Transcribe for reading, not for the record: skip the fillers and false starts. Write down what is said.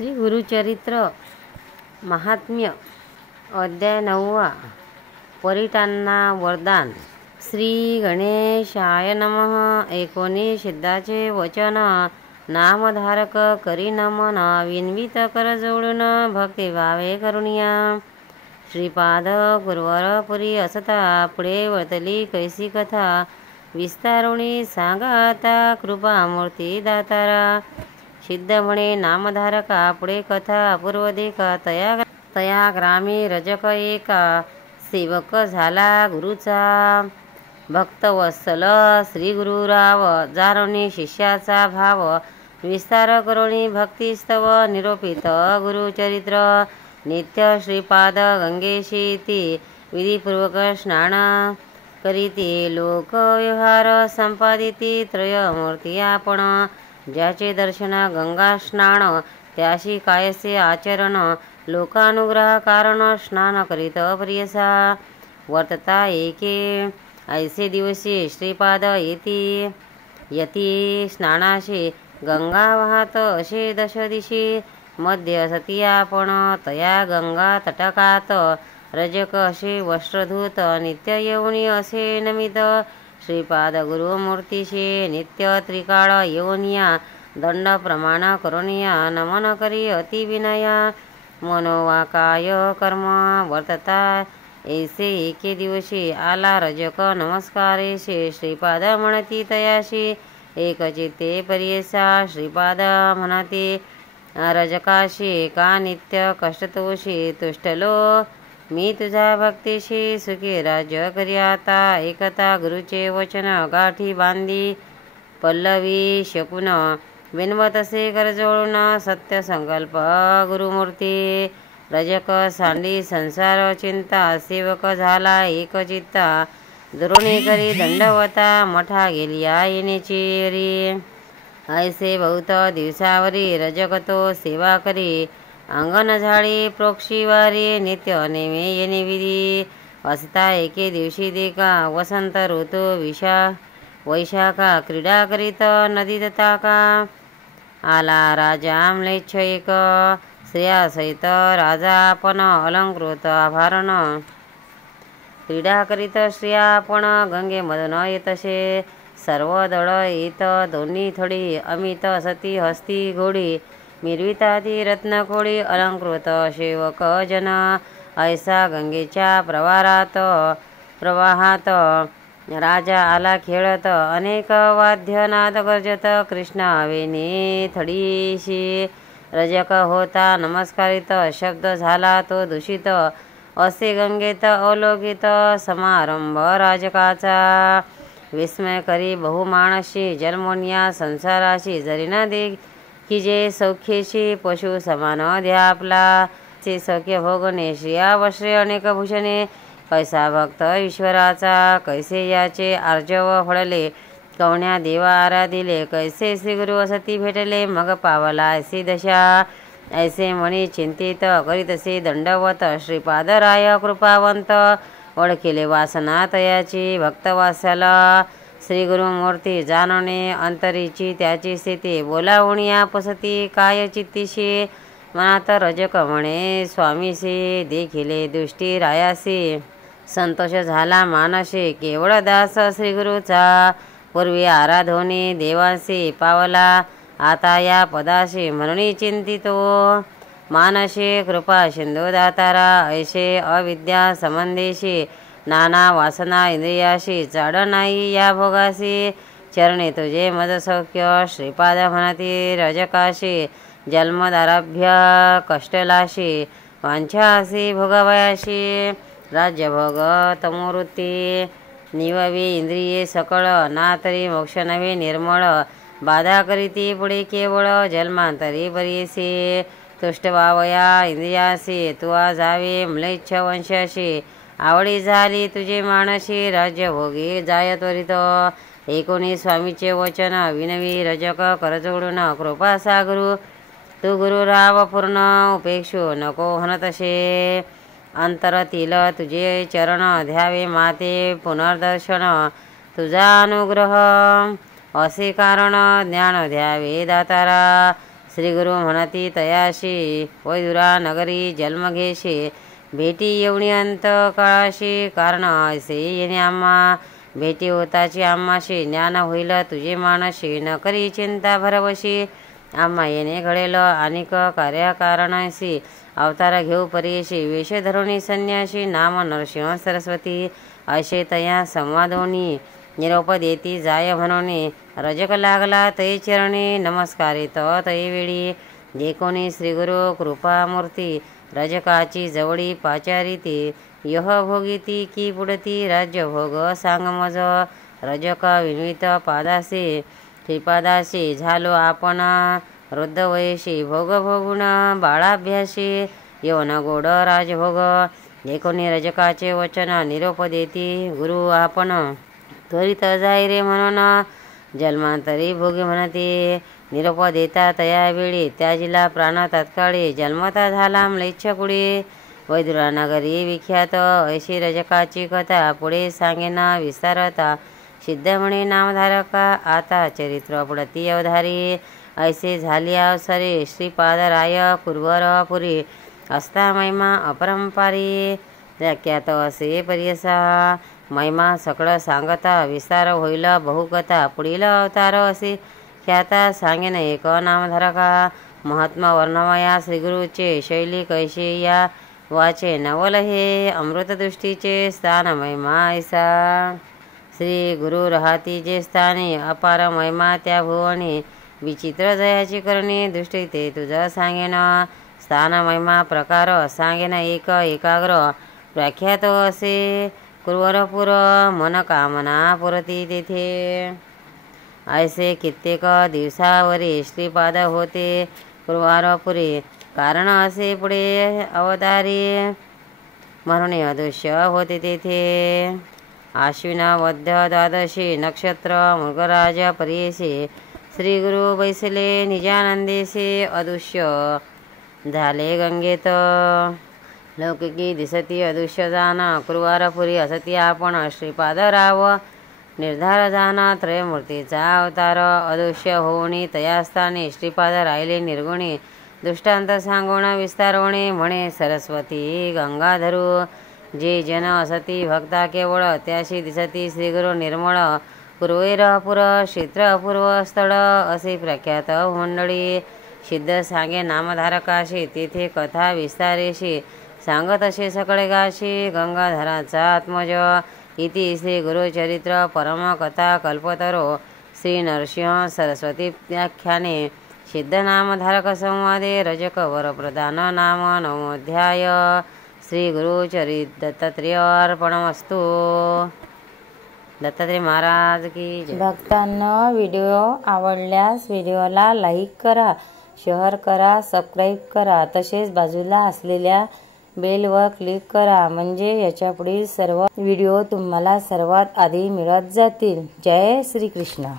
श्री गुरुचरित्र महात्म्य अध्याय 9 परिटांना वरदान। श्री गणेशाय नमः। 19 वचन। नामधारक करी नमन, विनवित कर जोडून भक्तिभावे करुणिया। श्रीपाद गुरुवर पुरी असता, पुढे वळतली कैसी कथा। विस्तारुणी सांगा आता, कृपामूर्ती दातारा। सिद्ध म्हणे नामधारका, पुढे कथा अपूर्व देखा। तया ग्रामी रजक एका, सेवक झाला गुरुचा। भक्तवत्सल श्री गुरुराव, जाणोनी शिष्याचा भाव। विस्तार करुणी भक्तिस्तव, निरोपित गुरुचरित्र। नित्य श्रीपाद गंगेशी ती, विधिपूर्वक स्नान करीती। लोकव्यवहार संपादिती, त्रयमूर्ती आपण। ज्याचे दर्शन गंगा स्नान, त्याशी कायसे आचरण। लोकानुग्रह कारण, स्नान करीत प्रियसा। वर्तता एके ऐसे दिवशी, श्रीपाद यती स्नानाशी। गंगा वाहत असे दशदिशी, मध्य सती आपण। तया गंगा तटकात, रजक असे वस्त्रधूत। नित्य येऊनी असे नमित, श्रीपाद गुरुमूर्तीशी। नित्य त्रिकाळ येऊनिया, दंड प्रमाण करुनिया। नमन करी अति विनया, मनोवाकाय कर्म। वर्तता ऐसे एके दिवशी, आला रजक नमस्कारेशी। श्रीपाद म्हणती तयाशी, एक चित्ते परियेसा। श्रीपाद म्हणती रजकाशी, का नित्य कष्टतोषी। तुष्टलो मी तुझा भक्तीशी, सुखी राज्य करी आता। एकता गुरुचे वचन, गाठी बांधी पल्लवी शकून। विनवतसे कर जोडून, सत्य संकल्प गुरुमूर्ती। रजक सांडी संसार चिंता, सेवक झाला एक चित्ता। दुरोणी करी दंडवता, मठा गेलिया येण्याची री। ऐसे बहुत दिवसावरी, रजक तो सेवा करी। अंगण झाडी प्रोक्षीवारी, नित्य नेमे येणे विधी। असता एके दिवशी देखा, वसंत ऋतू वैशाखा। क्रीडा करीत नदीत टाका, आला राजा म्लेच्छ एक। स्त्रियासहित राजा आपण, अलंकृत आभरण। क्रीडा करीत स्त्रिया आपण, गंगेमधून येतसे। सर्व दळ येत दोन्ही थडी, अमित सती हस्ती घोडी। मिरविता ती रत्नखोडी, अलंकृत सेवक जन। ऐसा गंगेच्या प्रवाहात, राजा आला खेळत। अनेक वाद्य नाद गर्जत, कृष्ण वेणी थडीशी। रजक होता नमस्कारित, शब्द झाला तो दूषित। असे गंगेत अवलोकित, समारंभ राजकाचा। विस्मय करी बहुमानशी, जन्मोनिया संसाराशी। जरी न देखिजे सौख्येशी, पशु समान द्या आपला। ते सौख्य भोगणे, श्रिया वस्त्रे अनेक भूषणे। कैसा भक्त ईश्वराचा, कैसे याचे आर्जव फळले। कवण्या देवा आराधिले, कैसे श्रीगुरु असती भेटले। मग पावला ऐसी दशा, ऐसे मनी चिंतित करीतसे दंडवत। श्रीपाद राय कृपावंत, ओळखिले वासना तयाची। भक्तवात्सल श्रीगुरुमूर्ती, जाणणे अंतरीची त्याची स्थिती। बोलावणी आपसती काय चित्तीशी, मनात रजक म्हणे स्वामीसी। देखिले दृष्टी रायासी, संतोष झाला मानसी। केवळ दास श्रीगुरुचा, पूर्वी आराधोनी देवासी। पावला आता या पदाशी, म्हणून चिंतितो मानसी। कृपा सिंधू दातारा, ऐसे अविद्या संबंधीशी। नाना वासना इंद्रियाशी, चाड नाही या भोगासी। चरणी तुझे मज सौख्य, श्रीपाद म्हणती रजकाशी। जन्मदाराभ्य कष्टलाशी, वांछा असी भोगावयाशी। राज्यभोग तमोवृत्ती, निववी इंद्रिये सकळ। ना तरी मोक्ष नव्हे निर्मळ, बाधा करीती पुढे केवळ। जन्मांतरी बरीसी, तुष्ट व्हावया इंद्रियासी। तुआ जावे म्लेच्छ वंशाशी, आवडी झाली तुझे मानसी। राज्यभोगी जाय त्वरित, 19 स्वामीचे वचन। विनवी रजक कर जोडून, कृपा सागरू तू गुरुराव पूर्ण। उपेक्षू नको हनतसे, अंतरतील तुझे चरण। ध्यावे माते पुनर्दर्शन, तुझा अनुग्रह असे कारण। ज्ञान द्यावे दातारा, श्री गुरु म्हणती तयाशी वैदुरा नगरी जन्म घेशी भेटी येवणी अंत काळाशी कारण ऐसे येणे आम्हा भेटी होताची आम्हाशी ज्ञान होईल तुझे मानशी न करी चिंता भरवशी आम्हा येणे घडेल अनेक कार्यकारणशी अवतार घेऊ परीशी वेश धरुणी संन्याशी नाम नरसिंह सरस्वती ऐसे तया संवादोनी निरोप देती जाय म्हणोनी रजक लागला तै चरणी नमस्कारित तै वेळी जे कोणी श्रीगुरु कृपामूर्ती रजकाची जवळी पाचारिती यह भोगिती की पुढती राज्य भोग सांग मज रजक विन्वित पादासी श्रीपादासी झालो आपण वृद्ध वयशी भोग भोगुण बाळाभ्यासी यवन गोड राजभोग जे कोणी रजकाचे वचन निरोप देती गुरु आपण त्वरित जाय रे म्हणून जन्मांतरी भोगी म्हणती निरोप देता तयावेळी त्याजिला प्राण तात्काळी जन्मता झाला म्लेच्छकुडी वैदुरा नगरी विख्यात ऐशी रजकाची कथा पुढे सांगेना विस्तारता सिद्ध म्हणे नामधारका आता चरित्र पुढती अवधारी ऐसे झाली अवसरे श्रीपादराय कुर्वरपुरी असता महिमा अपरंपारी व्याख्यात असे पर्यसा महिमा सकळ सांगता विस्तार होईल बहुकथा पुढील अवतार असे ख्याता सांगेन एक नामधारका महात्मा वर्णमया श्रीगुरूचे शैली कैशी या वाचे नवल हे अमृतदृष्टीचे स्थान महिमा ऐसा श्री गुरु राहती जे स्थानी अपार महिमा त्या भुवनी विचित्र जयाची करणी दृष्टी ते तुझं सांगेन स्थान महिमा प्रकार सांगेन एक एकाग्र व्याख्यात असे कुर्वरपुर मनकामना पुरती तेथे ऐसे कित्येक दिवसावरी श्रीपाद होते कुर्वरपुरी कारण असे पुढे अवतारी म्हणून अदृश्य होते तेथे आश्विन वद्य द्वादशी नक्षत्र मृगराज परीसी श्री गुरु बैसले निजानंदेसे अदृश्य झाले गंगेत लौकिकी दिसती अदृश्य जाण कुर्वरपुरी असती आपण श्रीपादराव निर्धार जाणा त्रयमूर्तीचा अवतार अदृश्य होऊनी तयास्थानी श्रीपाद राहिले निर्गुणी दृष्टांत सांगोण विस्तारोणे म्हणे सरस्वती गंगाधरू जे जन असती भक्ता केवळ त्याशी दिसती श्रीगुरु निर्मळ पूर्वैरपुर क्षेत्र अपूर्व स्थळ असे प्रख्यात मंडळी सिद्ध सांगे नामधारकाशी तेथे कथा विस्तारेशी सांगत असे सकळे गाशी गंगाधराचा आत्मज इति श्री गुरुचरित्र परमकथा कल्पतरो श्री नरसिंह सरस्वती व्याख्याने सिद्ध नामधारक संवादे रजक वरप्रदान नाम नवोध्याय श्री गुरुचरित्र दत्तात्रेय अर्पणमस्तु। दत्तात्रेय महाराज की जय। भक्तांनो व्हिडिओ आवडल्यास व्हिडिओला लाईक करा, शेअर करा, सबस्क्राईब करा, तसेच बाजूला असलेल्या बेलवर क्लिक करा म्हणजे याच्या पुढील सर्व व्हिडिओ तुम्हाला सर्वात आधी मिळत जातील। जय श्री कृष्ण।